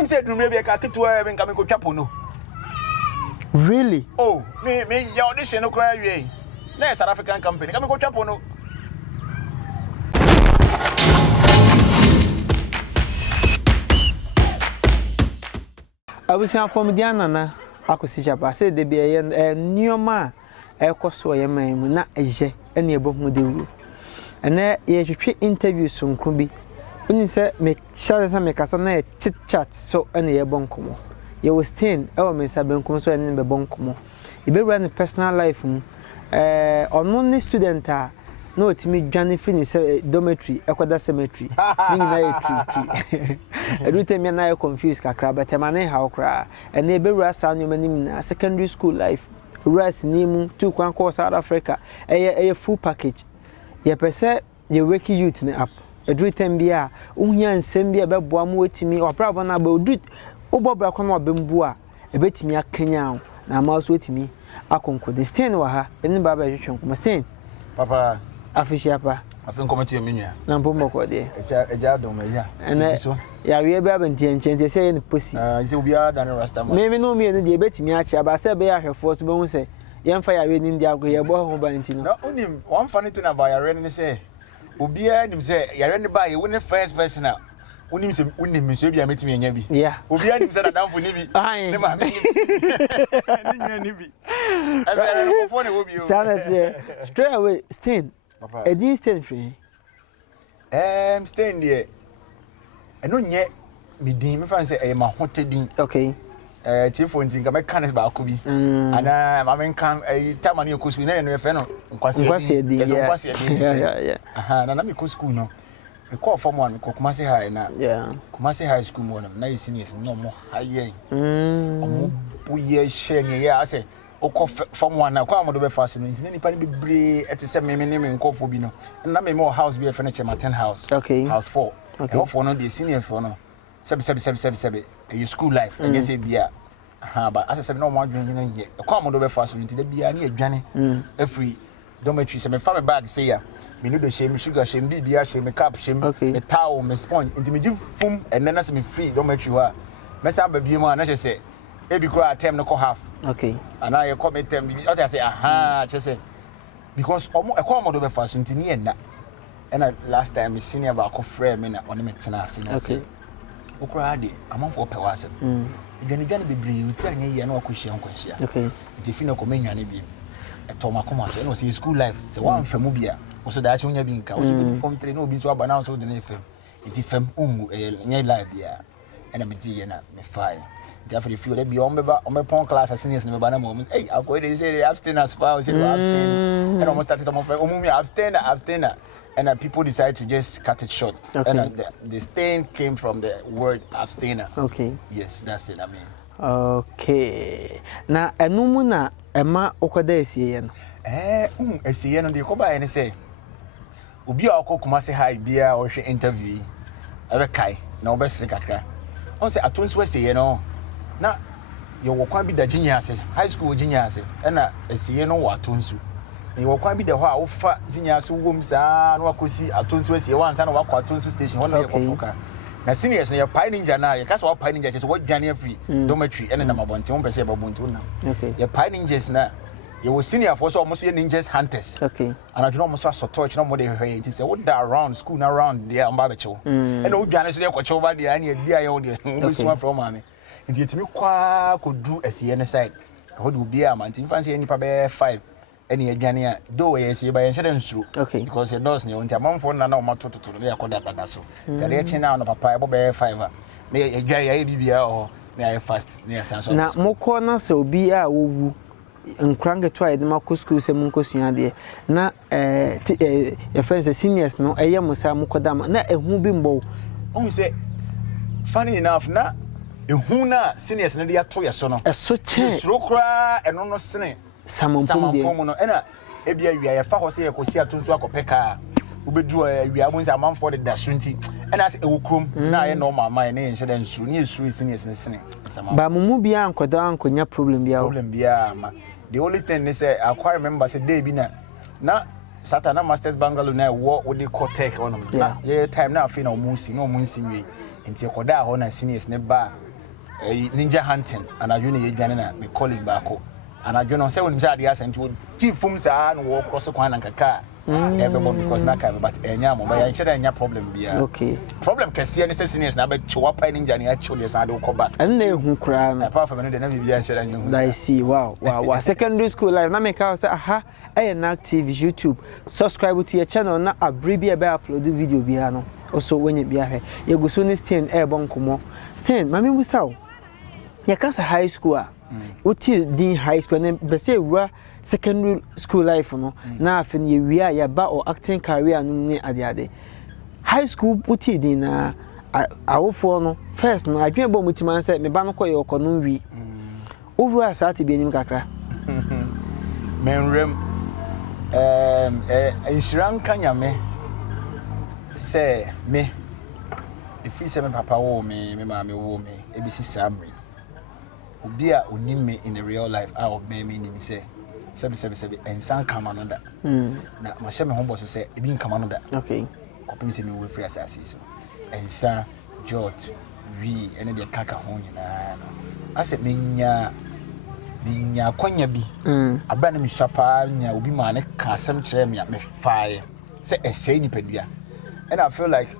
When said to maybe I can't to her and come to Chapono. Really? Oh, me, your audition, no cry. There's South African company. Come to Chapono. I was here from Diana. I could see Jabba said there be a new man. I cost so a man, not a je, any above Mudu. And there you treat interviews soon could be. When you say make sure as I make us a chit chat so any a boncomo. You will stand, our Miss Abenco so any boncomo. You be run a personal life on only student. No, to me, Johnny finish dormitory, a cemetery. I do tell me now confused, Kakra, but I'm a how cry. And neighbor Ras and secondary school life. Ras Nimu, 2 course South Africa, a full package. Ye per se, ye wake youth up. A do tell me, Unya and Sembia about Boamu to me or probably about do it. Obo Bracoma Bembua, a bit me a Kenya. Now, mouse with me. I conquer the stain or her, and the barber must stand. Papa. Afishiapa. I think come to your menu. Nampomoko de. A job, yeah. And so, yeah, we are babbling and change say in pussy. So we are done a rasta. Maybe no me and the betting match, but I said, bear her force bones say, young fire reading the Agria Bohom Bantino. Not only one funny thing about your ready say, Ubia him say, you're ready by you, the first person out. Unim se unim me so bia metimi anya bi. Yeah. Obi anim se na danfo ni bi. Ne ma me. Ni nya ni bi. Asa na ko ne obi o. Sanad straight away stain. A din stain free. Stain there. Eno nye me din me fan say e ma hotedin. Okay. Tifo ntin ka me kan ba ko bi. Ana ma men kan tama ni ko school na no e fe no nkwase din. Yeah. Aha na me ko school no. We call from one, Kumasi High now. Yeah. Kumasi High School, one, nice seniors, no more high. We share, yeah, I say, O from one, now come to be fascinating. Anybody be brave at the same name in Kofobino. And I may more house be a furniture, my 10 house. Okay. House 4. Okay. For no, the senior for no. 7, your school life, and you say, beer. But as I said, no more drinking here. A common over fascinating, the beer near Johnny, every dormitory, some family bag say, yeah. Me know the shame, sugar shame, BBR shame, me cap shame, me towel, me sponge, into me give foam, and then as me free, don't make you are. Mess up baby man, I just say, baby cry, time no half. Okay. And I come at them, I say, aha, just say, because I call my over fast into the end. And last time, me senior about a friend, me on the maintenance. Okay. Ukradi, I'm on for Pewasem. You're going to be brave, you tell me, no cushion. Okay. If you know, come in, and be a Thomas Comas, and was school life, so one for Mubia. Also, that's when you're being counted from 3 no be so about so the FM. It's FM, near Libya, and I'm a G and me 5. Therefore, if you'll be on my pond class as seniors in the banana moment, hey, I'll go to say the abstinence spouse, and almost started some of them, abstainer. And people decide to just cut it short. Okay. And the stain came from the word abstainer. Okay. Yes, that's it, I mean. Okay. Now, a numuna, a ma okadesian. A sian on the coba and say. Ubi a Kumasi High beer or she interview. Ever kai, no best kakra. On say at once we say, you know. Now, you will quite be the genius, high school genius, and a siano what tunsu. You will quite be the how fat genius who wombs and what could see at once we say once and what tunsu station, one day of now, seniors, you're pining Jana, that's what pining just what Jania free, dormitory, and then I'm about to say about Buntuna. Okay. You're pining just now. You were senior for almost ninjas hunters. Okay. And I do almost so touch no more than her. It is what that around school now around there on Barbacho. And old Janice, they watch over the idea, this one from mommy. And yet, me could do a CN side. What would be a man? If I see any paper 5, any Jania, do a say by insurance. Okay. Because it does know, and a month for now, my to the Akoda. The reaction now on a papa 5. May a gay ABBA or may I fast near Sanson. Now, more corners will be a woo. Nkrange twa de makosko se munkosua de na your friends the seniors no eyemusa mukodam na ehu bi mbo on say funny enough na ehu na seniors na de ato ye so no eso che suro kra eno no sene samampom no ena ebia wia ye fa ho se ye kosi atonso akopeka ubedu wia mo nsa amanfo de dasunti ena se ewukrom na ye normal man na ye nhede nsuru ni esuru seniors na sene ba mumu bia ankoda ankonya problem bia ma. The only thing they say, I quite remember, say, David, na Satana Masters Bungalow, now what would they call tech on them? Yeah, time now, I feel no moonsing, me. Until Koda, on a seniors never ninja hunting and I junior Janina, my colleague Bako. And I don't say when Zadia sent to chief from Zan or cross a quan and caca. Everyone because Naka, but Enyamo, but I should have problem be okay. Problem can see any seniors now, but to up in Jani actually as I don't come back. And they who cry apart from the navigation. I see, wow. Secondary school life, now make out say, aha, I am active YouTube. Subscribe to your channel, now a brief about upload video piano. Also, when you be here, you go soon stand airborne como. Stand, Mammy was out. You can't say high school. What is Dean High School and be say we secondary school life no na afin ye wi a ya ba or acting career no ne ade high school what is Dean awofo no first no adwen bo mutiman say me ba no koye okono wi owu asate bi enim kakra menrem insuran kanyame say me if you say me papa wo me mama wo me ebisi samri obi a onim me in the real life out me me nim say 777 ensan kama no da na ma hye me ho boso say ebi nkama no da okay kopim say me we free asase so ensan jot wi ene de kaka ho nyina no ase menya kwanya bi aba na me shapa nya obi ma ne ka asem kire me me faaye say esay nipadua and I feel like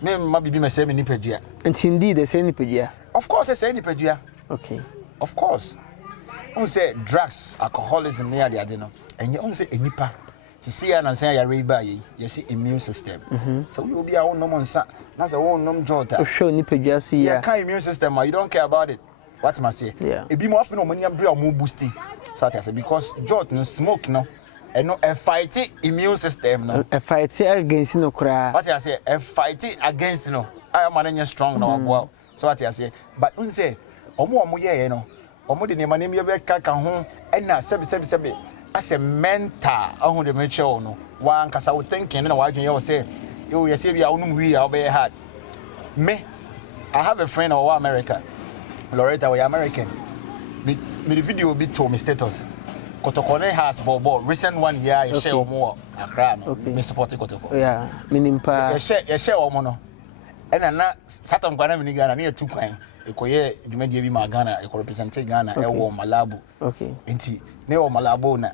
me ma bibi me say me nipadua and indeed the say nipadua of course esay nipadua. Okay. Of course. On say drugs, alcoholism near the adeno. And you on say a nipa. See and say ya reba you see immune system. So we will be our own normal son. That's a own nom jota. Oh sure nipa just yeah. Kind immune system, you don't care about it. What must say? Yeah. It be more often when you bring more boosty. So I say because jot no smoke no. And no a fighting immune system no. A fight against no cry. What I say a fighting against no. I am managing strong no. So what I say. But un say omo ye no omo de nema nem ye be kaka ho na sebi as a mental omo de me chew no wan kasa wo thinking na wa dwen ye wo say yo ye say bia onum wi a be hard me I have a friend in America Loretta we American me the video be to me status Kotokone has bobo recent one here you share omo akra no me support Kotoko yeah minimpa ye share omo no na satam kwana me ni Ghana na 2 kwan ekoye dwumadi bi ma Ghana eko represent Ghana ewo Malabo okay enti ne wo Malabo na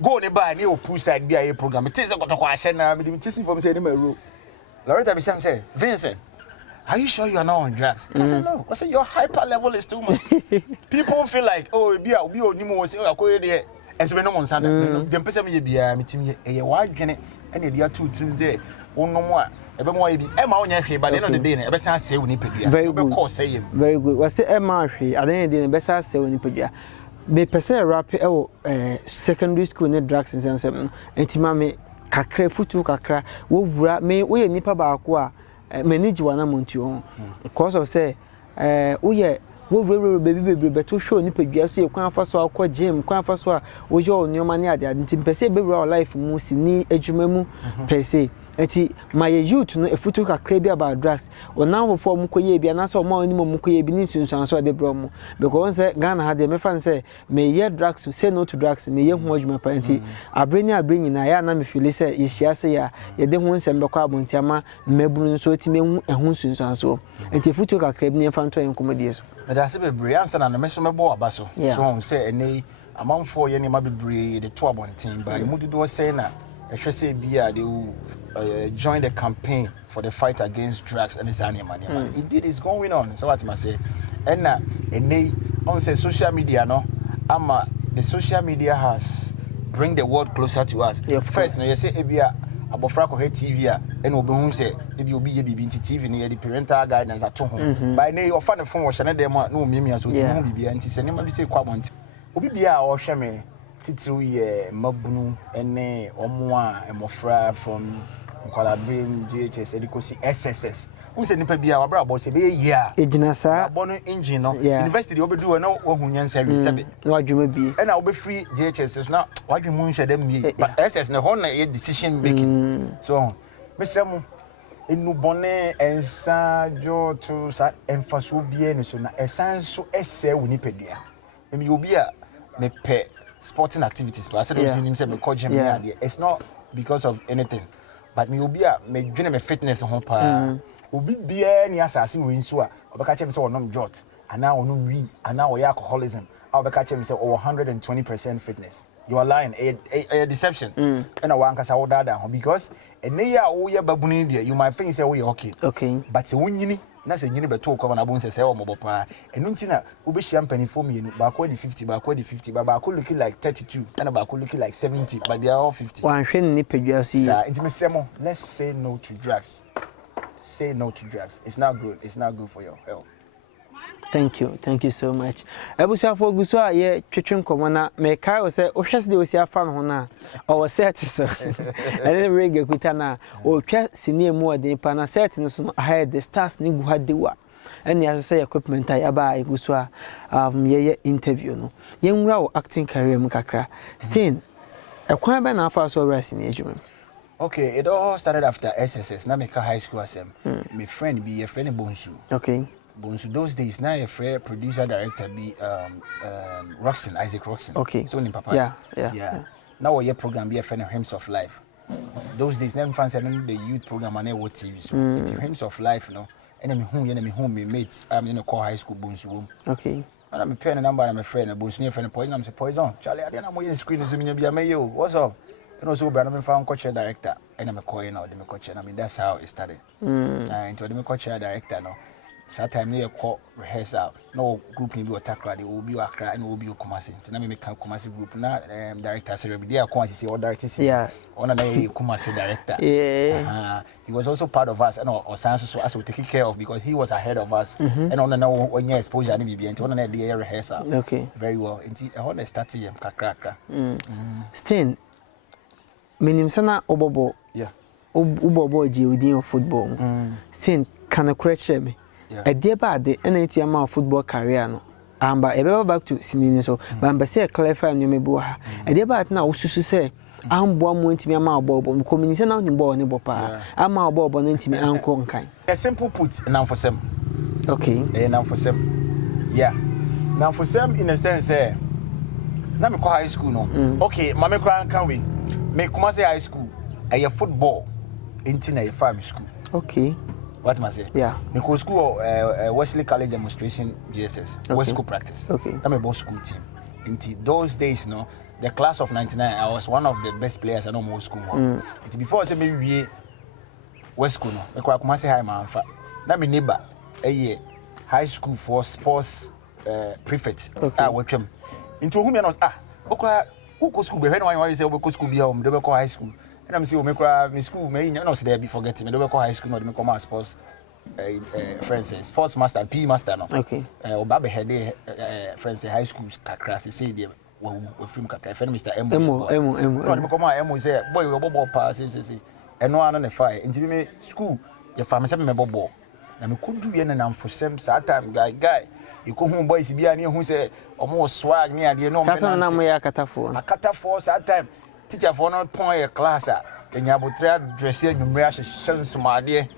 go ne ba ne o push side bi a program it is Kotoko ahye na me dim tisi from say ni maru Loretta be say Vincent are you sure you are not on drugs? I said no. I said your hyper level is too much. People feel like oh bi onimo wo say akoye de enso be no mon sada dem pese me ye bia metimi ye wa dwene ene dia 2 3 say onomo a ebe mo ye bi e ma onya hwe ba de no de dey na ebe san say woni pedua ebe call say him very good was say e ma hwe adan de ebe san say woni pedua me pese rap e wo secondary school ne drugs nsensem entima me kakra futu kakra wo wura me wo ye nipa ba ko a manage wana montuo because of say wo ye wo baby beto show ni pedua so ye kwan fa so akọ gym kwan fa so a wo jo onyoma ne ade ntim pese be wura life mu si ni adwuma mu pese eti my youth no efutu kakra bi about drugs onan for mu koye bi na so ma oni mu koye bi ni sunsun so de bro mu because say Ghana ha de me fan say me ye drugs say no to drugs me ye ho adwuma pa enti abreni na ya na me feel say ye hia say ya ye de ho nsem be kwa abontiama mabunu so eti me hu ehun sunsun so enti efutu kakra bi ni fan to enkomodie so but I say be bre answer na me so me bo aba so so say ene amanfo ye ne ma be bre de to abontin ba e mu dodo say na ehwe say bia they will join the campaign for the fight against drugs and this animal. Indeed, it's going on. So what I say, and on say social media, no, the social media has bring the world closer to us. Yeah, first, no, you say ebia abofra ko TV and obi say ebi obi ye bibi nti TV no the parental guidance at home. By now your phone was na dem no mimi so ti hu bibi nti se nema bi say kwa bonti. Obi bia o hwe me titru ye mabunu ene omo a emofra from Nkwalabrim GHS edikosi SSS who say nipa bia wabra about say be year ejina sa bono engine no university obedu na ohunyan sare sebe na wadwuma bi e na obe free GHS na wadwuma nhwe dem mi but SS na ho na decision making so mesem enu bone ensa jo to sa emfaso bia no so na esan so ese wo nipa dua emi obi a me pe sporting activities but I said him say me call gym it's not because of anything but me obi a me fitness ho pa obi bia ni asase we nso a obeka che me say wonom jot and now on read, and now we alcoholism. I'll be catching me say 120% fitness. You are lying, a deception. And I want to say that because and they are all your baboon you might think say we okay. Okay. But when you na say nyine beto ko na bon say o mo bopa enu ntina wo be hia mpani for me ba ko di 50 ba ko di 50 ba ko looking like 32 and ba ko looking like 70 but they are all 50 wan hwe ni pedua si sir inti me say mo let's say no to drugs. Say no to drugs. It's not good for your health. Thank you so much. Ebusia for guso a ye twetwe nkomo na me kai o se o hwese de osi afa no ho na o set so ene rege kuta na o twa sini emu odin pa na set no so no ahead the stars ni gu hadewa ene ya se equipment a ba guso a ye interview no ye nwura o acting career mu kakra stain ekwan ba na afa so rest ni ejuma. Okay, it all started after SSS. Na me ka high school asem. My friend be a friend Bonsu. Okay. Bonsu those days now a fair producer director be Roxon, Isaac Roxon. Okay. So in papa. Yeah. Now your program be a friend of Hymns of Life. Those days never fancy the youth program and what TV. So it's Hymns of Life, you know. Enemy home me mates in a call high school Bonsu. Okay. And I'm a pen number and I'm a friend, a Bonsu friend poison, I'm poison. Charlie, I don't know what screen is in be a mayo. What's up? And also I'm found coach director and I'm a coin out the coach. I mean that's how it started. Into the coach director no. Sometimes they call rehearsal. No group will be attacker. They will be Accra and will be Kumasi. Then I make Kumasi group. Now director said they are Kumasi or directors. Yeah. On a Kumasi director. Yeah. He was also part of us and our science so as we take care of because he was ahead of us. And on now 1 year exposure and be and on a day rehearsal. Okay. Very well. Until I want to start here. Kakra. Stain. Minim sana obobo. Yeah. Obobo GOD of football. Stain can a question me. A dear bad the NATM football career no. Amba ebe back to sinini so but amba say clarify no me bo ha. A dear bad na osusu say ambo mo ntimi ama obobo ko mini say na oni bo ni bo pa ama obobo na ntimi anko nkan. A simple put now for some. Okay. Now for some. Yeah. Now for some in a sense na me ko high school no. Okay, mama kran kan we. Me Kumasi high school a football into a farm school. Okay. What must I say? Yeah. Because school Wesley College demonstration GSS. Okay. West school practice. Okay. I'm a boss school team. In those days, no, the class of '99, I was one of the best players I know most school. Before I say maybe West school, no, I come say hi man. Na me neighbor, a year high school for sports prefect. Okay. Watch him. Into whom I was okay. Who go school? When I say we go school be home, they go high school. And I'm saying, my school, may not say be forgetting me. They call high school, no, they come as sports, friends, sports master and PE master, no. Okay. Obabe had friends, high school, class, say they were film kakra. Friend, Mr. Emo. No, they come out. Emo say, boy, we ball pass, say. And no one on the fire. Into me school, your family say me ball. And me could do yen and for some time, guy. You come home, boys, be near who say, almost swag near the no. Tata na mo ya katafo. A katafo that time. Teacher for not point a class and you have to dress your numeric some idea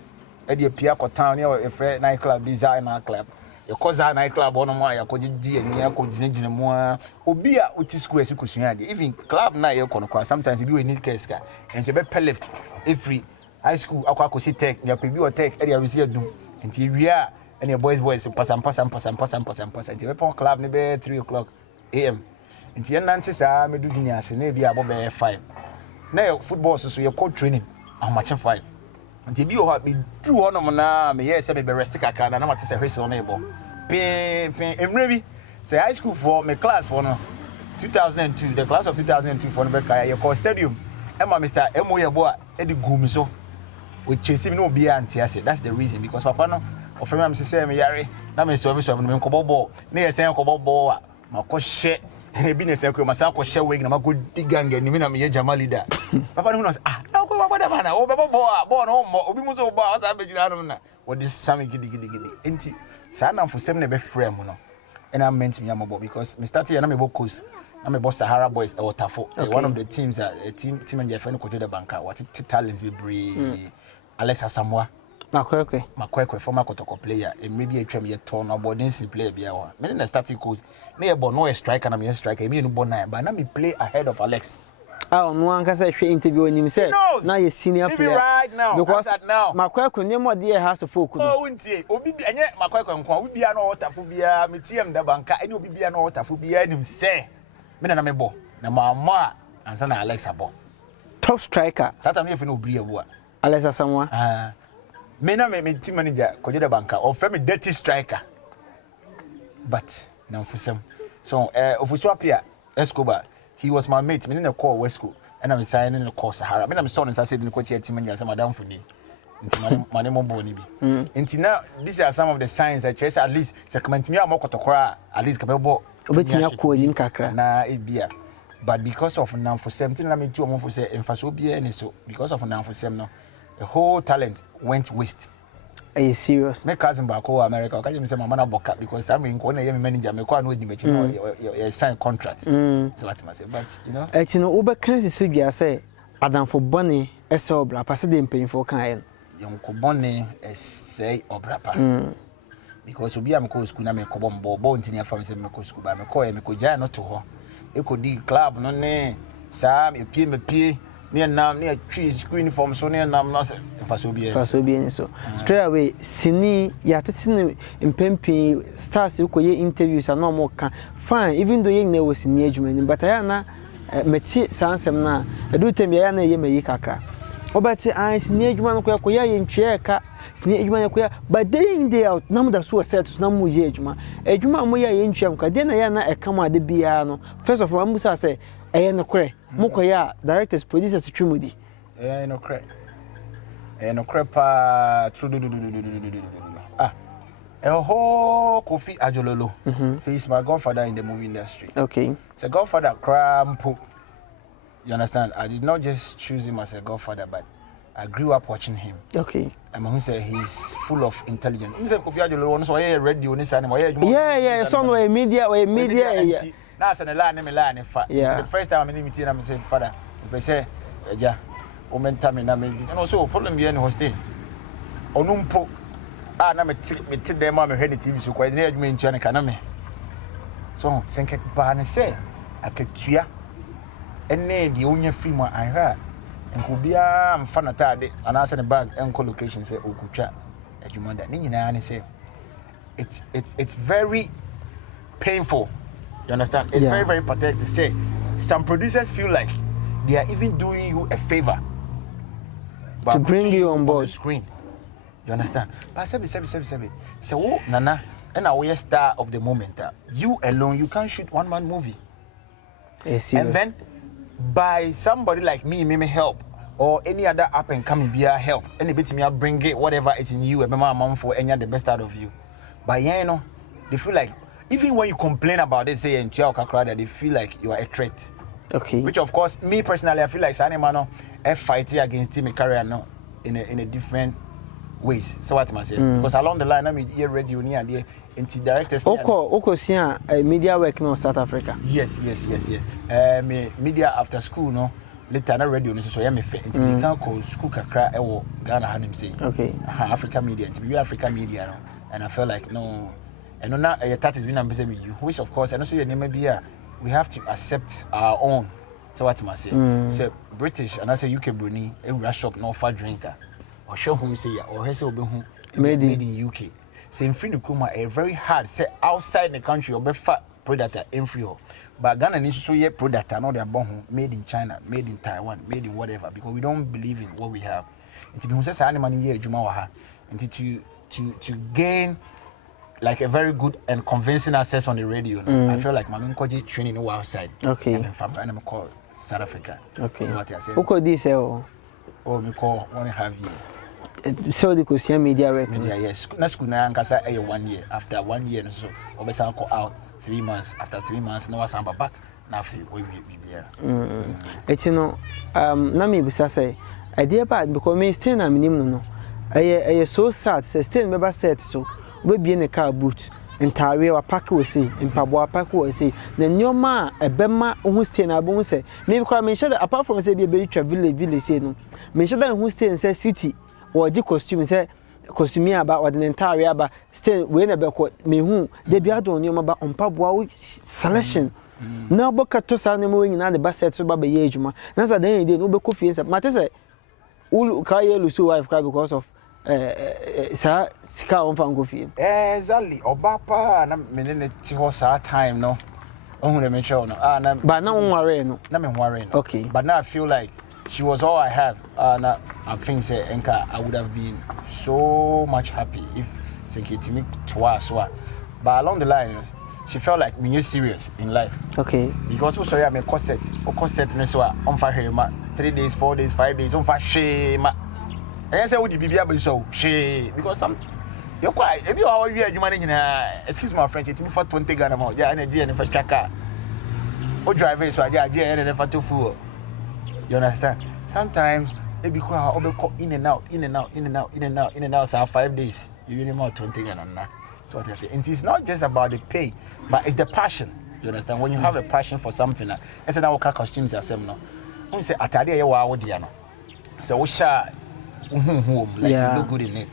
at the Piaco town near a fair nightclub designer club. Your cousin nightclub on my could do and you could more Obia with school as you could even club night you can sometimes you need case and so better left every high school aqua see tech your PB tech area we see do until we are and your boys pass and the club maybe 3 o'clock AM. Inti yanante sa me do junior se na bia abobe 5 na football so your coach training how much 5 inti bi o ha me do honom na me yes be rest kakra na mate se hwese on ebo pin emre bi say high school for me class for no 2002 the class of 2002 for no be kaya your stadium Emma Mr. Emo yebo a e di go mi so we chase me no be anti ase that's the reason because papa no ofrem am say me yare na me service of me nkobo ball na yes en nkobo ball a mako hye and be a secret, Masako showing, and I could dig and get me a Jama leader. Papa knows, now go about the man, oh, born home, Obimuso bars, I bet you out of what this Sammy giddy. Ain't Sana for 7 be frame, and I meant me, I'm because Mr. T and I'm a bocus. I'm a boss Sahara Boys or Tafo, one of the teams that a team and your friend could do the banker. What talents be brave, Alexa Samoa. Makwekwe former Kotoko player and maybe a premier turn or boarding player be our many starting coach. Me a no striker and I'm a striker, me no bona, but now me play ahead of Alex. Oh, no one can say interview him say now you senior even player right now because now Makwa kunye mo dey house of folk oh untie obi bi enye Makwa kwankwa obi bia na wotafo bia metiem da banka ene obi bia na wotafo bia nim say me na mebo na mama ansa na Alexa bo top striker sata me fe na obri abu a Alexa Samwa me na me team manager koje da banka o fe me dirty striker but na mfusem so ofusu apia Escobar he was my mate me in the call West School and I'm signing the course Sahara me na me son say the coach team manager say madam funi nti mane mo boni bi nti na these are some of the signs I chase at least segment me amokotokora at least kabebo obetimi akọ enim kakra na ebia but because of nam for 17 na me tu omo for say emfaso bia ni so because of nam for 7 no the whole talent went waste. Are you serious? My cousin back home America, I can't say my man boka because I mean, when I am manager, me kwa no di me you sign contracts. So what I say, but you know. You know, Uber Kansas City, I say, Adam for Bonnie, S. Obra, pass the paying for kind. Young Bonnie, say Obra, because we am called school, I make bombo, bontin, your family, me call school, but me call me could not to her. You could be club, no name, Sam, you pay. Near now, near trees, screen form, so near now, nothing. Fasobian, so straight away, Sini, Yatin in Pempi, stars, you could interviews are no more fine, even though you know was in engagement, but I am not Meti Sansem now. I do tell me I am a Yemekaka. Oh, but I sneak man in chair car, sneak man, but day in day out, none of the so said to no more judgment. A Juma Moya in Chamka, then I am a come at the piano. First of all, Musa say, I am no cray. Mokoya, directors, producers, Trimudi. I no cray. I no crap. A whole Kofi Ajololo. He's my godfather in the movie industry. Okay. It's a godfather, crampo. You understand? I did not just choose him as a godfather, but I grew up watching him. Okay. And who say he's full of intelligence. He said Kofi Ajololo, so I radio on this animal. Yeah, some way media. Now, so the line, the first time I'm meeting him, I say, Father, if I say, yeah, and also problem here in hostel. Onumpo, na me them ma me hwede TV so kwa na adwuma ntua ne kana me. So, senke ba ne say, akatua ene de onya film a anhwa enko bia mfa na tade anase ne bag enko location say okutwa adwuma da ne nyina ne say it's very painful. You understand? It's very, very pathetic to say. Some producers feel like they are even doing you a favor to bring you on board the screen. You understand? But sebi. So, Nana, and our star of the moment. You alone, you can't shoot one-man movie. And then, by somebody like me help, or any other up and coming be a help, any bit me bring it, whatever it's in you, and my mom for any the best out of you. But you know, they feel like even when you complain about it, say in Kakra, they feel like you are a threat. Okay. Which of course, me personally, I feel like Sanimano fighting against him career no in a different ways. So what must say? Because along the line, I mean, here radio near the directors. Oko sia media work no South Africa. Yes. Me media after school no later na radio no so me fe. Inti me can call school kakra e wo Ghana hanim say. Okay. Africa media. Inti we Africa media no. And I felt like no. And now that is being ambassador me you, which of course, and also your name be we have to accept our own. So what must say? Say British and I say UK Bruni, a shop no far drinker, or show whom say or he say made in UK. Say in free Kuma a very hard say outside the country or be fat predator in free. But Ghana needs to show your predator, not their born made in China, made in Taiwan, made in whatever, because we don't believe in what we have. And to be who says animal here, Jumawaha, and to gain like a very good and convincing access on the radio. I feel like my Koji training outside. Okay. And I'm called South Africa. Okay. So what I say? Who this? Oh, we call 1.5 years. So the Kosia media record. Media, yes. Na school na ankasa 1 year. After 1 year, so obesa go out 3 months. After 3 months, no wasamba back. Na fe we be here. You know, na me bisa say, idea bad because me stay na minimum no. I so sad. Say stay member set so. We be in a car boot and Taria or pack we say, and Pabua pack we say. Then your ma a bema who stay in a bone say, maybe call me sure that apart from say be a baby village say no. Me sure that who stay in say city or the costume say costume about what the entire but stay when about me who they be out on your about on Pabua selection. na boka to sa na mo nyina de basset so baba ye adwuma na sa dan dey no be kofi nsa mate say ulu ka ye lose wife cry because of sa sika on fan kofi exactly obapa na menene ti ho sa time no ohun le me show no na but na won worry no na me worry no okay but now I feel like she was all I have na I think say enka I would have been so much happy if sekitimi twice but along the line she felt like me serious in life. Okay. Because also I mean corset no so on for her ma 3 days, 4 days, 5 days on for shame. And say would the baby be so she because some you quite if you are you money excuse my French it be for 20 Ghana more. Yeah, energy and for tracker. O driver so yeah, and for too full. You understand? Sometimes they be quite in and out so 5 days. You need more 20 Ghana. So what I say, it is not just about the pay, but it's the passion. You understand? When you have a passion for something, it's now what costumes yourself now. When you say atade ya wa diano, so we share, like you look good in it.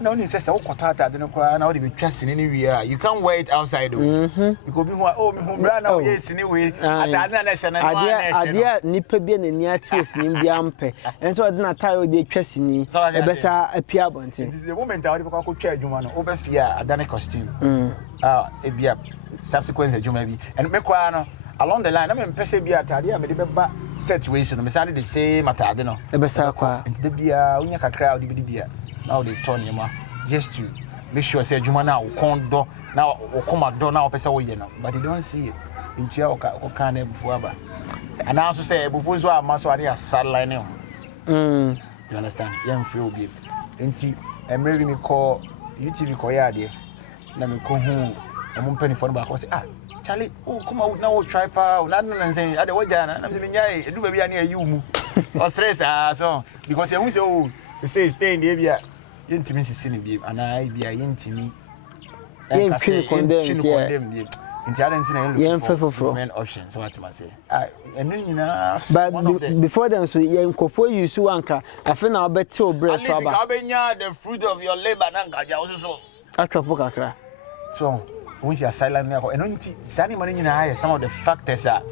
No, you say so kwata no kwa na we be trusting anywhere. You can't wear it outside though. You go be brand now yes anyway. Atade na national ade nipa bia na ni atios ni bia ampe. Enso ade na tie dey twasini. E be sa apia bontin. It is the moment I go twa adwuma no. Obe fia adane costume. E bia subsequent adwuma bi. And me kwa no along the line na me pese bia atade a me de beba situation no me say the same atade no. E be sa kwa. Enti bia unya kakra o de bi dia. Now they turn him just to make sure say Juma now condo now or come at door now person we now but they don't see it in chair or can before ba and I also say before so am so are sideline you understand yam feel be enti emre me call UTV call ya de na me ko hu am penny for ba say Charlie KUMAWOOD now try pa na no say ade waja na me nyai edu ba bia na ayi mu or stress so because you say stay in the area yentimi sisini bi ana bia yentimi enkase condemn nti adenti na yen fefofro main option so what must say enu nyina but before then so yen kofo use wanka afi na obete obre so aba ka benya the fruit of your labor na nka ja so atwapo kakra so when you are silent na enu nti sani mani nyina some of the factors are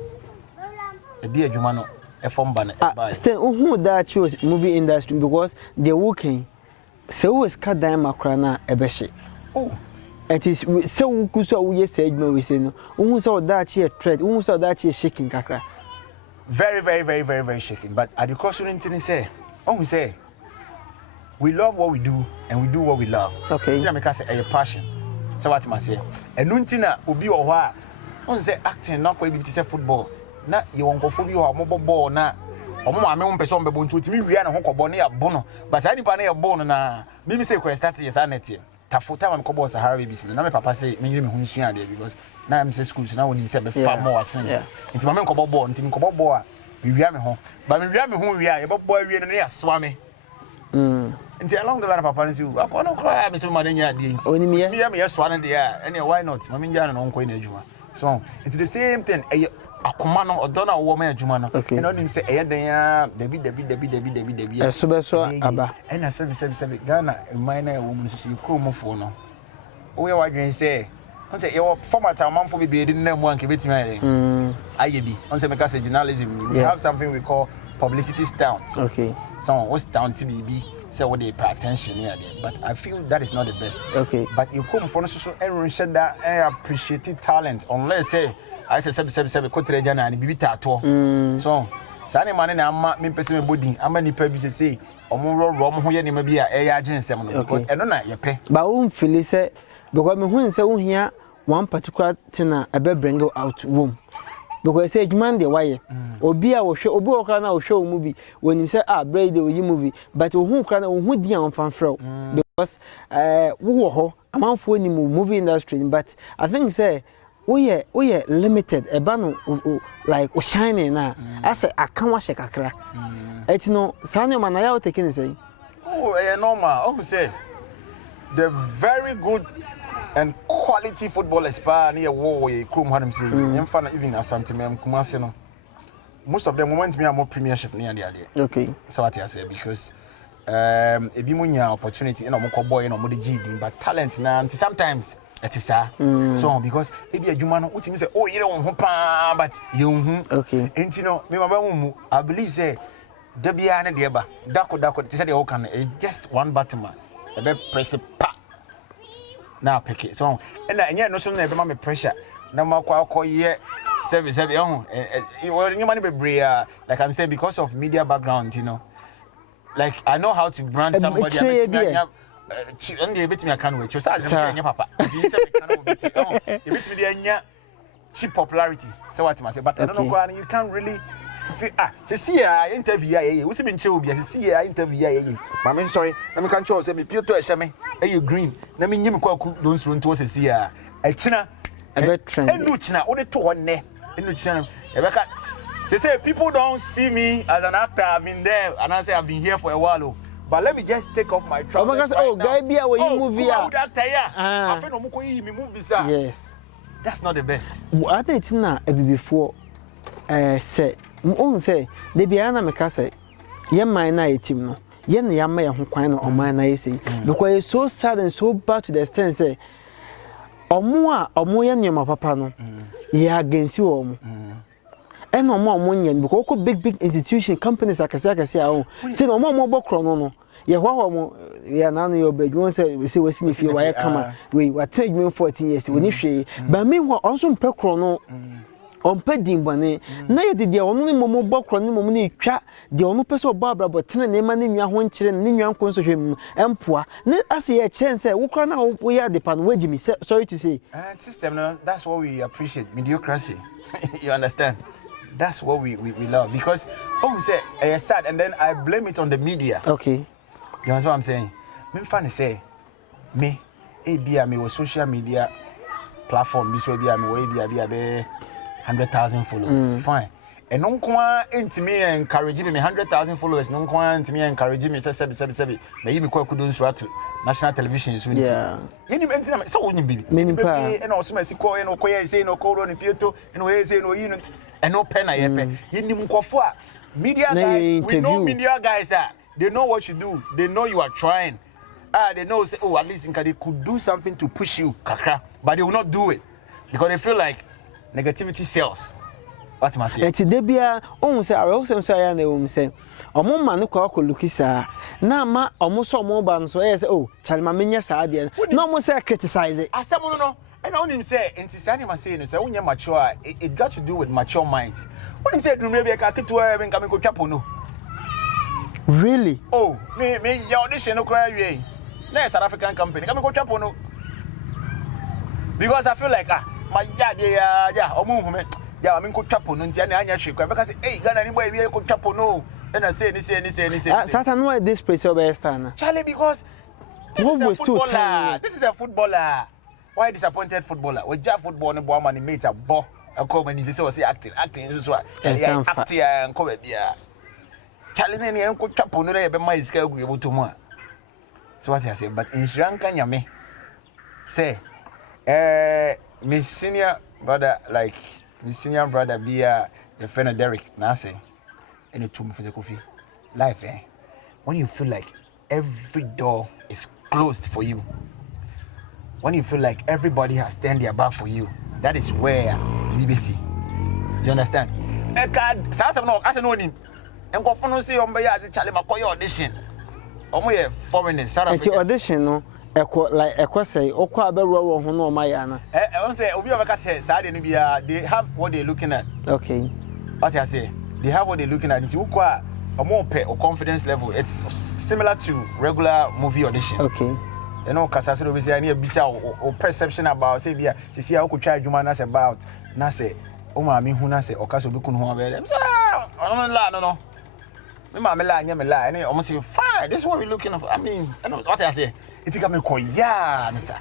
e di adwuma no e form ban e stay who that chose movie industry because they working so was cut down makra na ebehye it is so kuso we say adwuma we say no who so that che threat who so that che shaking kakra very shaking but at the question say we say we love what we do and we do what we love okay say make say a passion so what must say enu ntina obi wo ho a on say acting na kwa bi say football na ye wonkofo bi ho mo ball na omo ma me won pese on bebo nti otimi wia na ho kobo na ya bo no but say nipa na ya bo no na me say ko start yes anet tafuta ma me kobo Sahara babies na me papa say me yire me ho nsua de because na am say schools na woni say be fa mo wasen nti ma me kobo ball nti me kobo ball a me wia me ho but me wia me ho wia ye bobo awie no na ya soa me nti along the line papa nsi akọ no kra me say ma nya de oni me ya me ya soa no de ya ene why not ma me nja no nko ina adwuma so it's the same thing akoma no odona wo ma adwuma no and onim say eyeden ya debi so be so aba na sebi Ghana man na wo mu so kromofo no wo ye wadwen say on say your format amanfo be be na mu anke betimi aye bi on say make say journalism we have something we call publicity stunt okay so what's stunt BB say what they pay attention here but I feel that is not the best okay but you come for so everyone said that I appreciate talent unless say I say sebi kotre jana ni bibi tato so sane mane na amma me pese me bodin amma nipa bi say omo ro ho ye ne ma bi a e ya agensem no because eno na ye pe ba wo mfili say because me hu say wo hia one particular thing a be bring out wom because say adwuma de waye obi a wo hwe obi wo kra na wo hwe movie wonim say braid de wo movie but wo hu kra na wo hu dia on fan frɛ because wo ho amanfo ni movie industry but I think say we limited eba no like o shining na ase aka wa shekakra et no sane ma na ya o taking say normal I would say the very good and quality footballers pa na wo Krum hadem say emfa na even asantemem Kumase no most of them moments me am more premiership na ade okay so what I say because ebi munya opportunity na mo ko boy na mo de GD but talent na sometimes it is so because maybe a human what you say oh you know but you okay and you know me I believe say the biya na de ba dako it say the can it's just one button man e be press pa now pick it so and anya no so na e be ma me pressure na makwa ye service you money be like I'm saying because of media background you know like I know how to brand somebody and you bet me I can wait. You say papa. You say me can wait. You bet me the cheap popularity. So what I say, but I don't know you can't really see interview you see been chill see interview I'm sorry let me control say me pure to shame you green let me nyim kwa don't run to say see china enu china o de to honne enu china they say people don't see me as an actor I've been there and I say I've been here for a while. But let me just take off my trousers guy be away movie I feel no movie yes that's not the best I think na before say on say the biana me ka say ye man na team no ye na ya ma ye ho kwan na o man na ye say because it's so sad and so bad to the extent say omo ye nyoma papa no ye against you and omo nyen because big institution companies akase aho say omo bokro no ye hwa ya na no your bed won say we see ni fie wa kama we attend me 14 years we ni hwe but me ho onso mpekro no ompa dimbane na ye de ono ni momo bokro ni momo ni twa de ono pese obabra botene ne ma ne nwa ho nkire ne nwa nkonso hwem empoa ne ase ye kyen say wo kra na wo ya de pan waji me sorry to say system no that's what we appreciate mediocrity you understand that's what we love because we say sad and then I blame it on the media okay you understand what I'm saying me fan say me bia me social media platform bi so bia me we bia 100,000 followers fine and no kwa intimi encourage me 100,000 followers no kwa intimi encourage me say na yi me kwa kudo nso at national television so nti yeni mentina so woni bibi and also me siko and okoye say no ko ro ni pieto and we say no yi no and no pen na ye pe yeni mkofo a media guys we know media guys they know what you do they know you are trying they know say oh at least they could do something to push you kakra but they will not do it because they feel like negativity sells. What am I saying? Eti de bia ohun se are ohun se ya na ehun se omo ma ne kwa lukisa na ma omo so omo ba no so e say oh chalma menya sa de na omo say criticize asem no and I only say enti say na say no say unya mature it got to do with mature minds only say dumre bia ka ketua be nka me ko twapo no really oh me ya audition no kwa wie na South African company ka me ko twapo no because I feel like my yeah omo hu me yeah I mean ko twapo no ntia na anya hwe kwa because hey Ghana ni boy bi ko twapo no and I say ni Satan no this place over stand Charlie because this is a footballer why disappointed footballer we ja football no boy man mate a bo ko man if say acting so Charlie acting and ko bia Charlie ne en ko twapo no na be mai ska gu eboto mu so what I say but in Sri Lanka nyame say my senior brother be the friend Derek Nase and it took me for the coffee life when you feel like every door is closed for you when you feel like everybody has turned their back for you that is where the BBC you understand I no him and go for no say on ya Charlie Makoy audition omo foreigners South Africa audition no like say okwa aberuwa ho no maya na on say obi obeka say sade no bia they have what they looking at okay what I say they have what they looking at nti ukwa omo pe o confidence level it's similar to regular movie audition okay you know kasa say obi say na bisa o perception about say bia say how ko twa adwuma na say about na say o ma me hu na say o kasa obi kunu ho abere say no me ma me la anya me la and omo say fine this is what we looking for I mean you know what I say it can make ya nisa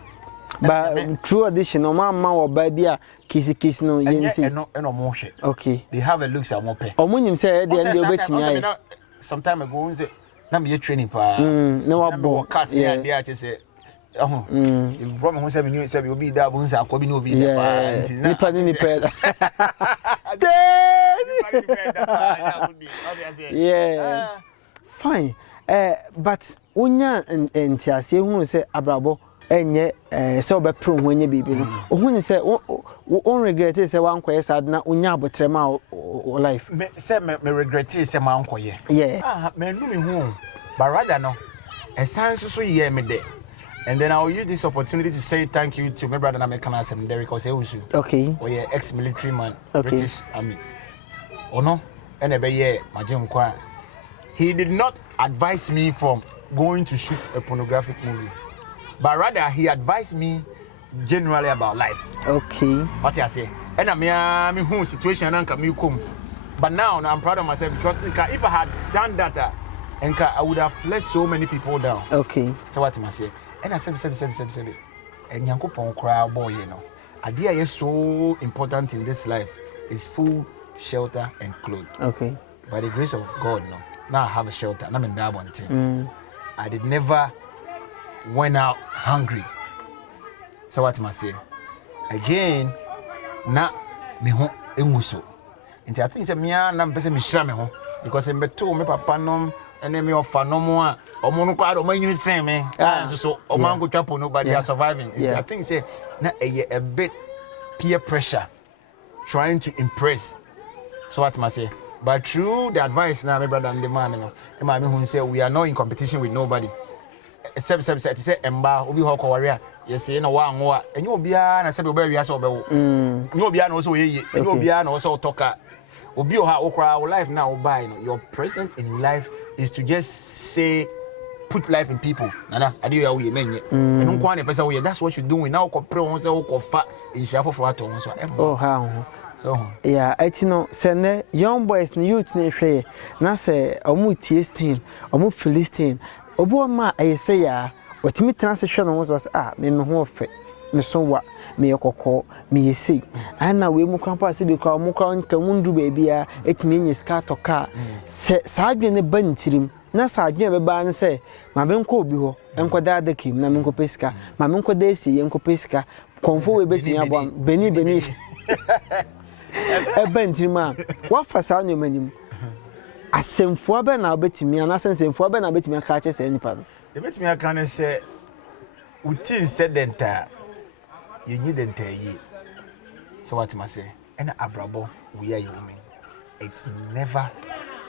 but true audition no mama or baby a kiss no yenti no mo hwe okay they have a looks at mo pe omunyim say dey dey obetimi ai some time ago we say na me training pa na wa bo cast there dey a say you from who say me say obi da bo nsa akobi na obi da pa nipa ni nipa yeah fine but unya entiase hu say abrabo enye se obepro ho enye bibi no ohun ni se on regret say wan koye sad na onya abotrema o life me say me regret say man koye yeah me no me hu but rather no esan so ye me de. And then I'll use this opportunity to say thank you to my brother Namekana Sem Derek Oseusu. Okay. Or yeah, ex-military man, okay. British Army. Oh no, and a yeah, Majim Kwa. He did not advise me from going to shoot a pornographic movie, but rather he advised me generally about life. Okay. What I say? And I'm in whole situation and come. But now I'm proud of myself because if I had done that, I would have let so many people down. Okay. So what am I say? And I said, and Yankopon cry boy, you know. Idea is so important in this life is food, shelter, and clothes. Okay. By the grace of God, no. Now I have a shelter. I'm in that one thing. I did never went out hungry. So what am I say? Again, na me ho enguso. Nti I think say me na mpese me hira me ho because em beto me papa nom ene me ofa nom a omo no kwado manyini sen me so omo go twapo nobody are surviving. I think say na a bit peer pressure trying to impress. So what am I say? But through the advice now my brother and the man me who say we are not in competition with nobody. Except say emba obi ho ko warrior yes na wa anwo enye obia na se be oba wiase obewo enye obia na so yeye enye obia na so toka obi o ha okra life now buy no your present in life is to just say put life in people nana ade ya we menye enu kwa na pesa we that's what you doing now ko pre won say ko fa insha for ato so oh ha so yeah etino sene young boys ni youth na hwe na se omu tiestin omu philistine obo ma ayese ya otimi transe hwe no so me ho ofe me so wa me yekoko me yesi ana we mu kwampa se bi kwa mu kwa nka mundu bebia etimi nyi ska toka se saadwe ne bantirim na saadwe be ba ne se ma be nko obi ho enkoda adakim na me nko pesika ma me nkoda esi ye nko pesika konfo we betin abo beni bantirim a wa fasa no manim asemfo be na obetimi ana asemfo be na obetimi aka che se nipa no e betimi aka ne se utin sedenta you need to tell you. So what am I say? And abrabo we are human. It's never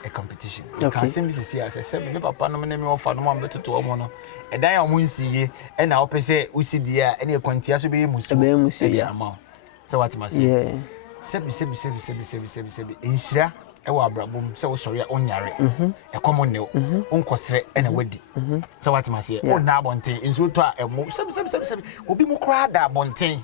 a competition. You can simply say as I said, me papa no me offer no man beto to omo no. E dan omo nsiye e na opese usi dia e na kwantia so be musu. Be musu e dia ama. So what am I say? Yeah. Sebi. Inshira e wa abrabo se wo sori onyare. E komo ne o. Onkosere e na wadi. So what am I say? O na abonten inso to a emo sebi. Obi mu kra da abonten.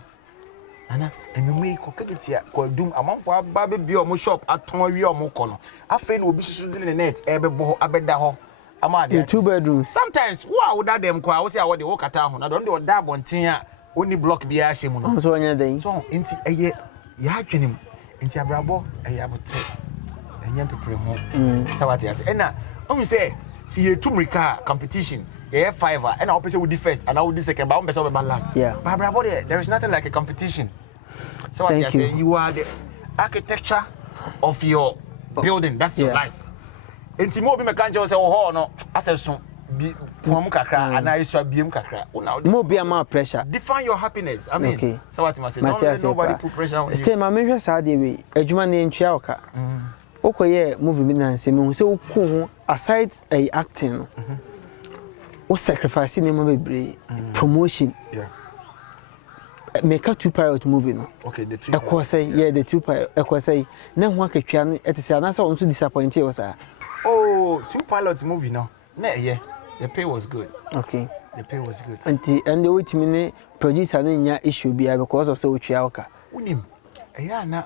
Ana enumwe ko kegetia ko dum amanfo aba be bi o mo shop aton awie o mo ko no. Afa na obi susu de net e be bo abeda ho. Ama de 2 bedrooms. Sometimes wo da dem kwa wo say wo de wo kata ho na don de da abonten a oni block bi a hye mu no. So onya den. So enti eye ya adwenem. Enti abrabo eye abotre. Enye pepere ho. Sawati ase. Ena o say see ye tumrika competition. Yeah, 5 and I'll say we first and I will do second, but I'm be last. Yeah. But there is nothing like a competition. So what I say, you are the architecture of your building. That's your life. Enti mo bi me kanjo say oh no aseso bi puamu kakra and I so biem kakra. Mo bi am pressure. Define your happiness. I mean, okay. So what I say, don't let nobody put pressure on you. Stay ma me hwe sa de we adwuma na entua oka. Okoye movie bi na se me hu se oku ho aside acting no. O sacrifice in my promotion. Yeah. Make a 2 pilot movie no. Okay, the 2. Of course, the 2 pilot. Of course, na ho akatwa no et say na so on to disappoint you sir. Oh, 2 pilots movie no. Na yeah. The pay was good. Okay. The pay was good. And the wait me producer na nya issue bia because of so twa oka. Unim. Yeah na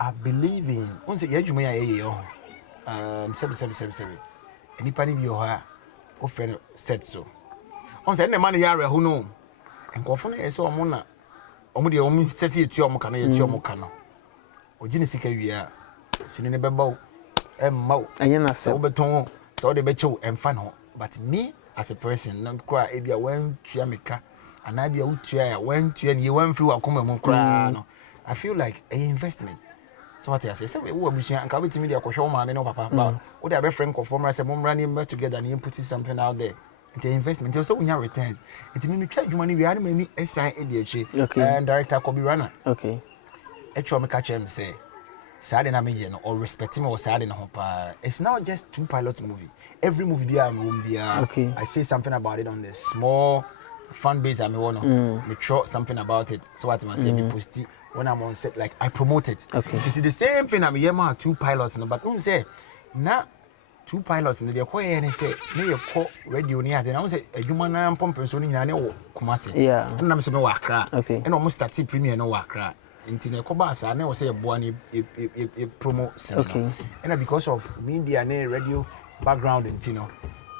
I believe in. Once ye adwuma ya ye yo. 7. Enipa ni bi yo ha. Offer said so. On said the man yare who know. And Coffin is so mona. Omo de omo sesi etu omo kana etu omo kana. Ogini sika wia. Sini ne bebo. Emma. Anya na so beton so de becho emfa no. But me as a person na kra e bia wan tua meka. Ana bia utua ya wan tua ni wan fi wakoma mu kra no. I feel like an investment. So what I say we abusia anka betimi de akwohwe o ma ne no papa ba wo de abe friend conform say mom running together and put something out there The investment also we have returns. It mean we charge money we had many assign ADHD. Okay. And director could be runner. Okay. Actually, me catch him say, "Sad na me or respect him or sad na hopa." It's not just two pilot movie. Every movie be a movie. Okay. I say something about it on the small fan base. I me wanna me throw something about it. So what I say me post it when I'm on set. Like I promote it. Okay. It's the same thing. I me yema two pilots no, but say na. Two pilots in the quiet and say, may you call radio near the house a human pump and so in Kumasi. Yeah. And I'm saying, Wakra. Okay. And almost at premiere no Wakra. In a Kobasa, I never say a boy a promo seminar. Okay. And because of media and radio background in Tino,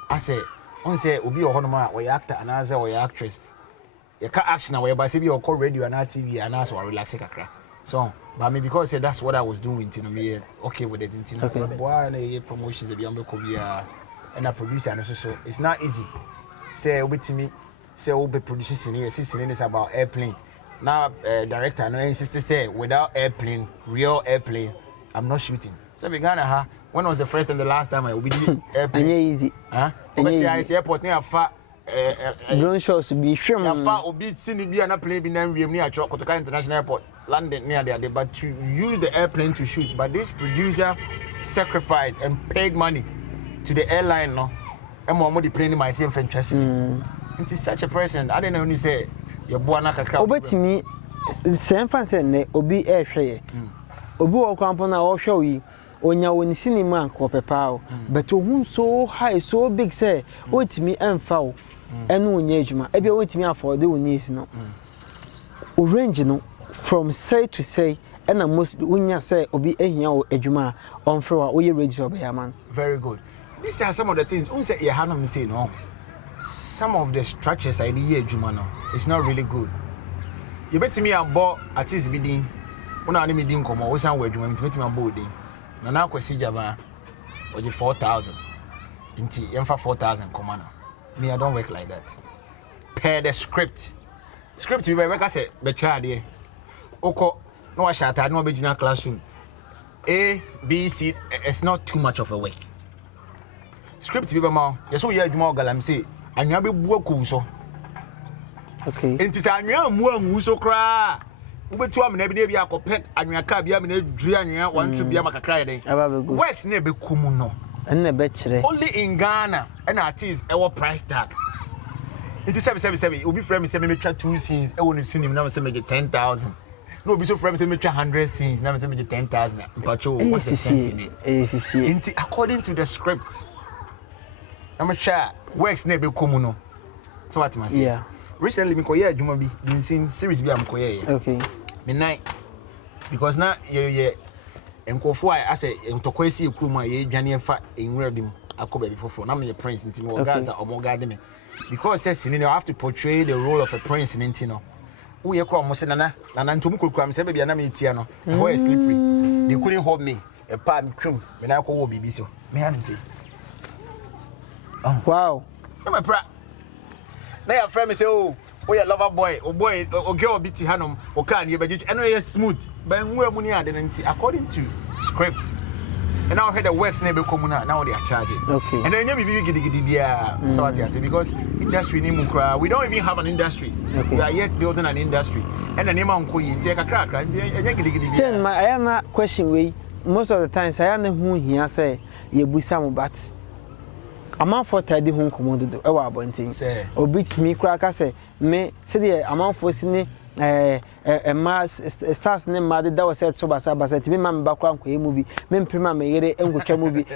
I say, on say, Ubi or Honoma or actor and answer or actress. You can't action away by say you call radio and TV and ask or relax a crack. So, but me because that's what I was doing, you know, me okay with it, you know. Okay. Boy, promotions be on the and a producer and so it's not easy. Say with me, say we'll be producing here, season is about airplane. Now, director, no insist to say without airplane, real airplane, I'm not shooting. So we gonna when was the first and the last time I will be doing airplane? Easy. Huh? But I see airport near far. Drone shows to be sure. Yeah, far obi seen be an plane be name near Kotoka International Airport, London near there. But to use the airplane to shoot, but this producer sacrificed and paid money to the airline, no. And more the plane myself and trust. It is such a person. I don't know when you say your boy na kakra. Obi to me, same fan say ne obi air share. Obi o kwampo na o show yi. Onya woni cinema ko pepa but ohun so high so big say otimi emfa o enu onya adwuma e bia otimi afford the needs no o range no from say to say and most onya say obi ehia o adwuma on fro we ready to be man. Very good. These are some of the things un say you have no say no. Some of the structures I dey adwuma no it's not really good. You bet me about at least be din una ani me din komo wo san wo adwuma me about din na na kwesi jaba oje 4,000 inti yemfa 4,000 komana me I don't work like that per the script we be say be try there oko no wa shata no be gina classroom A B C it's not too much of a work script be ma yeso ye adwuma ogalam say anwa be bu aku so okay inti sa anwa mu anwu so kra ubetu am na bi akopet anwaka bia me na dru anwa wantu bia makakra yede works na be kumu no na be kire only in Ghana and artists e price tag inti 777 obi frame me say me twa 2 scenes e woni cinema na me say me 10,000 no obi so frame me say me twa 100 scenes na me say me 10,000 mpacho what's the sense in it inti according to the script I'm sure works na be kumu no so what must say yeah. Recently, me koye adwuma bi been seeing series bi am koye. Okay. Me night because na ye enkofo I say entokwesi ekruma ye dwane fa enwura bi mu akoba bi fofo na me prince nti me organize omoga de me because says you have to portray the role of a prince in ntino wo ye kro mo se nana ntom kokura me se be na me tia no ho is slippery they couldn't hold me e pa me twum me na akwo bibi so me hanim say wow no my pra na your friend me say oh your lover boy o girl biti hanom o kan ye beji eno ye smooth but nwura mu ni ade nti according to script and now head the works na be komuna now they are charging okay and then you be gidi bia so what I say because industry ni mukra we don't even have an industry okay. We are yet building an industry and the name anko yi nti kakra nti enye gidi still my I am na question we most of the times I am na hu hia say ye busa mo but amanfo tadi hu nkomo dodo e wa abontin obitimi kura ka say me se de amanfo si ni mass stars ne ma de da was set so basa ti me ma me bakwa nko e movie me mpema me yere engotwa movie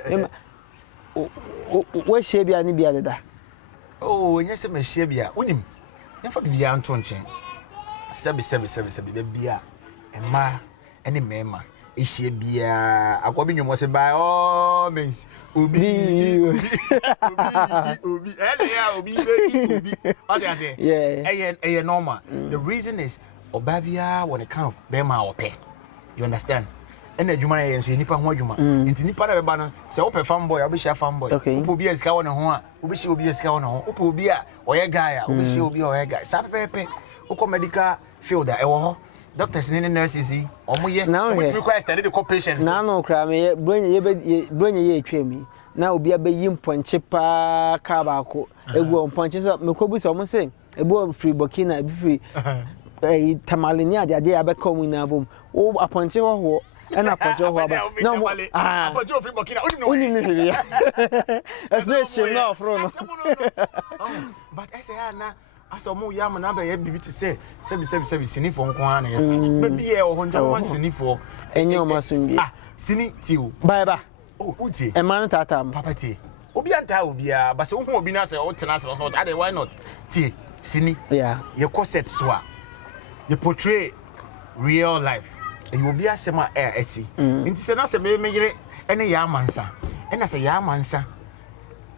wo hye bia ni bia deda oh nya se me hye bia unim nfa bia anto nchen sebi bia ema ene mema ehye bia akwabi nyomo se by all means obi ele ya obi all they say yeah normal the reason is obabia when it kind of bema ope you understand and adwuma na yenso nipa ho adwuma enti nipa na beba no se ope fanboy obi share fanboy opo obi esika wona ho a obi share obi esika wona ho opo obi a oye guy a obi share obi oye guy sa pepe uko medical field a ewo ho doctors and nurses omo ye we require study the patients na no kra me bronye ye etwa mi na obi abeyi mponche pa ka baako egu mponche so mekobu so mo say ebu free Burkina ebu free tamalini ade abeka mu na bom o aponche ho na aponche ho aba na mo aponche free Burkina oni no hia ese shim na ofro no but I say na aso mo ya na ba ye bibi ti say sebi sinifo nko ana yes baby e ho nja mo sinifo enye o masumbi sini ti o ba oh uti e man tata papa ti obi anta obi a ba se wo obi na say o tena say so ade why not ti sini ye corset so a you portray real life you will be asema esi nti se na se me yire ene ya amansa ena se ya amansa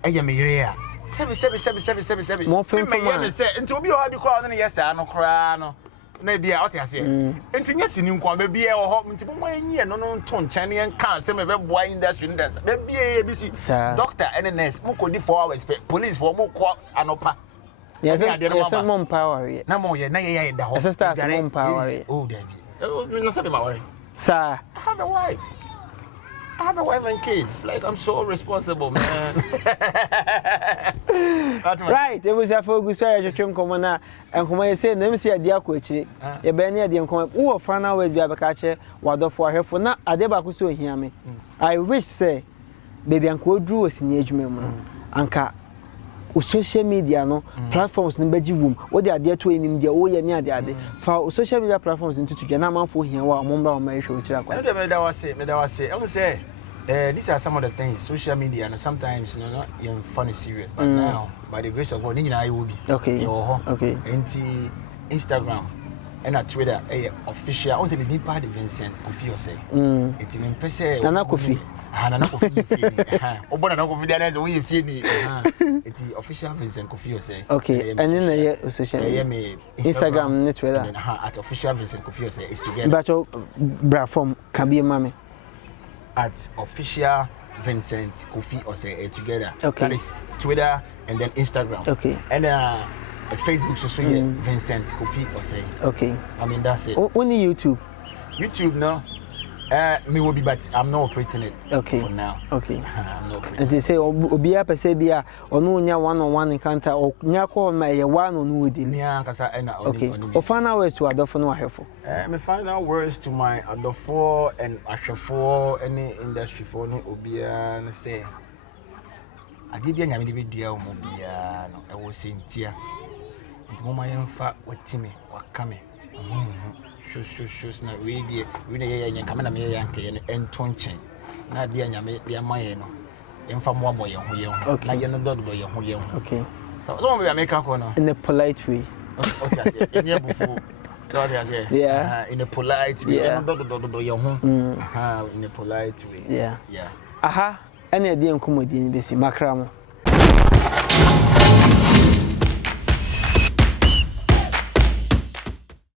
eye me yire a sebi mo fenfoma me se nti obi o ha bi kwa no yes ano kra no na bia o te ase nti nya sini nko ba bia o ho nti mo anyi no no nto ncha ne kan se me be boy industry no dance ba bia bi si doctor and nurse mo ko di 4 hours police for mo ko anopa. Yes, mom power here. Na mo ye na ye da ho. Sister mom power here. Oh, Debbie. Oh, no say my worry. Sir, I have a wife and kids. Like I'm so responsible, man. Right, there was a focus I just come na and come I say nem see a dia kwachi. Ye be na dia come who fan always be abakache wadofo ahefo na adeba ko so hia me. I wish say baby anko dru osini adwuma mu no. Anka social media no platforms no baji wom wo de ade to enim de wo ye ne ade fa social media platforms into to na manfo hia wa omombra o mai hwe kira kwa me da wase I will say these are some of the things social media and sometimes you know not even funny serious but now by the grace of God ni na will be okay enti Instagram and Twitter official I want to be deep part Vincent Kofi Osei enti me pese na Kofi na Kofi fini obona na Kofi na we fini eti official Vincent Kofi Osei okay and then the social media Instagram and Twitter at official Vincent Kofi Osei is together but your platform can be mama at official Vincent Kofi Osei together okay. That is Twitter and then Instagram okay and Facebook so Vincent Kofi Osei okay I mean that's it only YouTube no me will be but I'm not operating it for now okay I'm not operating and they say obi a pese bia ono nya one encounter o nya call ma ye one on wudi ni ankasa na okay o final words to adofo no ahefo me final words to my adofo and ahefo any industry for no obia na say ade bia nyame de bedua o mo bia no e wo sentia nti mo ma yemfa watime wakame shush na we na ye kamera me ye yanke ye entonchen na dia nyame dia maye no emfa mo abo ye ho na ye no dodo ye ho okay so me make ko no in a polite way okay I say enye bufu yeah in a polite way no dodo ye ho in a polite way yeah aha ene dia nkomodi ni besi makra mo